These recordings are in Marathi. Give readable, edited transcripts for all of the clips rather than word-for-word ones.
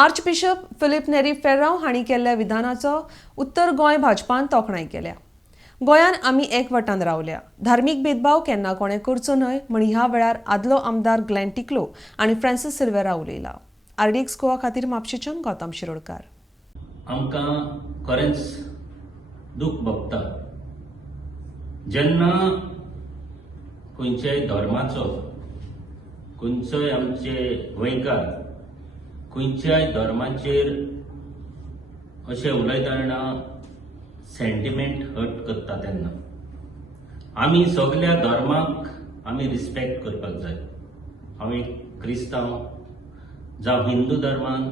आर्चबिशप फिलिप नेरी फेर्रांव हांणी केल्ल्या विधानाचो उत्तर गोंय भाजपान तोखणाय केल्या। गोंयान आमी एकवटान रावल्या, धार्मीक भेदभाव केन्ना कोणे करचो न्हय म्हण ह्या वेळार आदलो आमदार ग्लेन टिकलो आनी फ्रांसिस सिल्वेरा उलयला। RDXGOA खातीर म्हापशेच्यान गौतम शिरोडकार। आमकां खरेंच दूख भोगता जेन्ना खंयच्याय धर्माचो खंयचोय आमचे गोंयकार खंयच्याय धर्माचेर अशें उलयता तेन्ना सेंटिमेंट हर्ट करता तेन्ना आमी सगळ्या धर्माक आमी रिस्पेक्ट करपाक जाय। आमी क्रिस्तांव जावं हिंदू धर्मान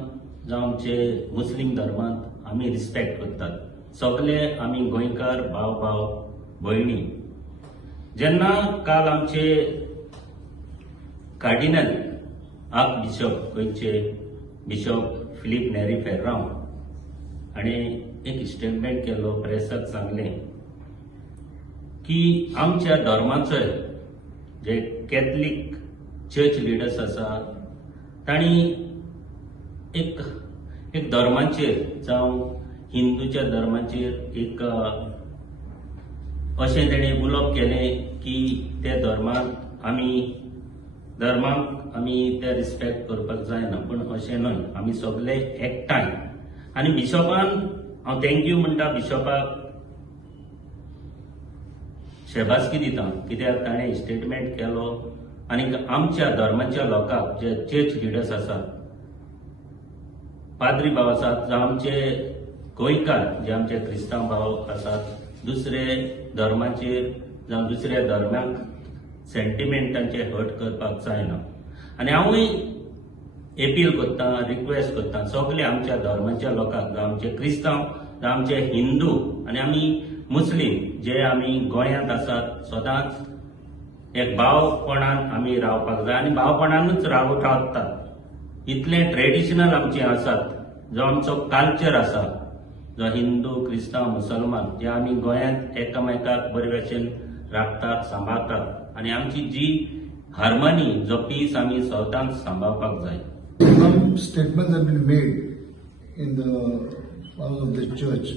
जावं आमचे मुस्लिम धर्मांत आमी रिस्पेक्ट करतात। सगळे आमी गोंयकार भाव भाव भयणी। जेन्ना काल आमचे कार्डिनल आर्चबिशप गोंयचे बिशप फिलिप नेरी फेर्रांव हाणे एक स्टेटमेंट केलो, प्रेसाक सांगलें की आमच्या धर्माचे जे कॅथलीक चर्च लिडर्स आसा तांणी एक धर्माचेर जावं हिंदूच्या धर्माचेर एक अशें तेणें उलोवप केलें की त्या धर्माक आमी ते रिस्पेक्ट करपाक जायना, पूण अशें न्हय, आमी सगळे एकठांय। आनी बिशपान हांव थँक्यू म्हणटा बिशपाक, शेबासकी दिता कित्याक ताणें स्टेटमेंट केलो आनी आमच्या धर्माच्या लोकांक जे चर्च लिडर्स आसात, पाद्री भाव आसात जावं आमचे गोंयकार जे आमचे क्रिस्तांव भाव आसात, दुसरे धर्माचेर जावं दुसऱ्या धर्माक सेंटिमेंटांचे हर्ट करपाक जायना। आनी हांवूय अपील करता, रिक्वेस्ट करता सगळे आमच्या धर्माच्या लोकांक जावं आमचे क्रिस्तांव जावं आमचे हिंदू आनी आमी मुस्लिम जे आमी गोंयांत आसात, सदांच एक भावपणान आमी रावपाक जाय आनी भावपणानूच रावतात। इतले ट्रेडिशनल आमचे आसात, जो आमचो कल्चर आसा, जो हिंदू क्रिस्तांव मुसलमान जे आमी गोंयांत एकामेकाक बरे भशेन राखतात, सांबाळतात आनी आमची जी हार्मनी जो पीस आमी सदांच सांबाळपाक जाय। Some statements have been made in the of the church,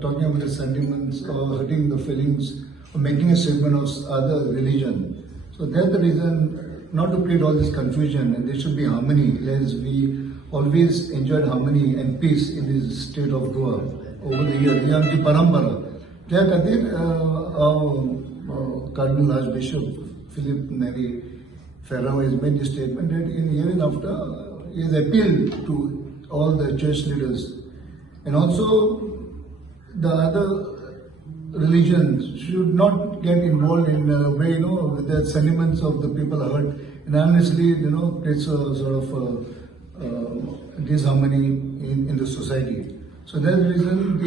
talking about the sentiments or hurting the feelings, or making a statement of other religion. So that's the reason not to create all this confusion, and there should be harmony. As we always enjoyed harmony and peace in this state of Goa over the years. This is parampara. त्या खातीर Cardinal Archbishop Philip Nery Ferrao has made this statement that in hereinafter he has appealed to all the church leaders and also the other religions should not get involved in a way, the sentiments of the people are hurt and honestly, creates a sort of disharmony in the society. So that's the reason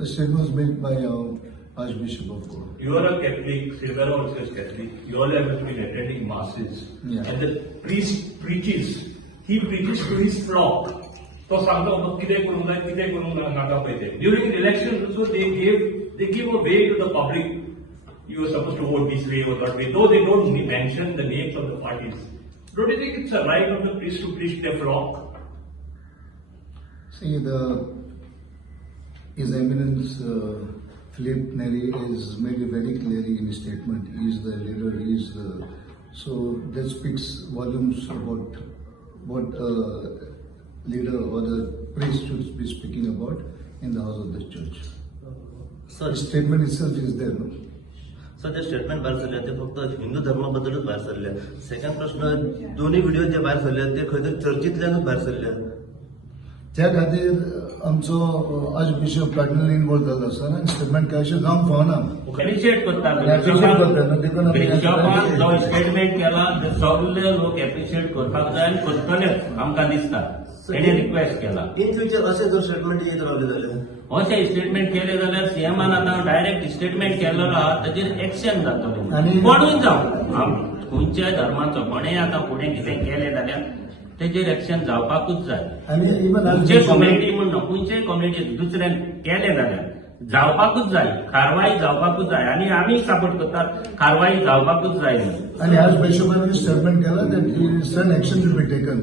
a statement was made by our Archbishop of Goa. You are a Catholic, Silvera also is Catholic. You all have been attending masses. Yeah. And the priest preaches. He preaches to his flock. So during the election, also they give a way to the public. You are supposed to vote this way or that way. Though they don't mention the names of the parties. Don't you think it's a right of the priest to preach their flock? See, His Eminence Philip Nery has made it very clearly in his statement. He is the leader. So that speaks volumes about what a leader or the priest should be speaking about in the house of the church. So the statement itself is there, no? Sir ते स्टेटमेंट भायर सरले ते फक्त हिंदू धर्माबद्दलच भायर सरले। सेकंड प्रश्न, दोन्ही व्हिडिओ जे भायर सरले ते खंय तरी चर्चींतल्यानूच भायर सरले। त्या खातीर आमचो आर्चबिशप कार्डिनल इनवॉल्व जाल्लो आसा आनी स्टेटमेंट काय अशें जावंक फावना। एप्रिशिएट करता बिशपान जो स्टेटमेंट केला ते सगळे लोक एप्रिशिएट करपाक जाय आनी करतलेच आमकां दिसता। तेणे रिक्वेस्ट केला इन फ्युचर अशें जर स्टेटमेंट येत रावले जाल्यार अशें स्टेटमेंट केले जाल्यार सीएमान आतां डायरेक्ट स्टेटमेंट केलेलो आहा ताचेर एक्शन जातलें। आनी कोणूय जावं खंयच्याय धर्माचो कोणेय आतां फुडें कितें केलें जाल्यार तेजेर एक्शन जावपाकूच जाय। आनी इवन खंयचे कम्युनिटी म्हण खंयच्याय कम्युनिटी दुसऱ्यान केलें जाल्यार जावपाकूच जाय, कारवाई जावपाकूच जाय आनी आमी सपोर्ट करतात कारवाई जावपाकूच जाय। आनी आर्चबिशपान स्टेटमेंट केला that certain action should be taken.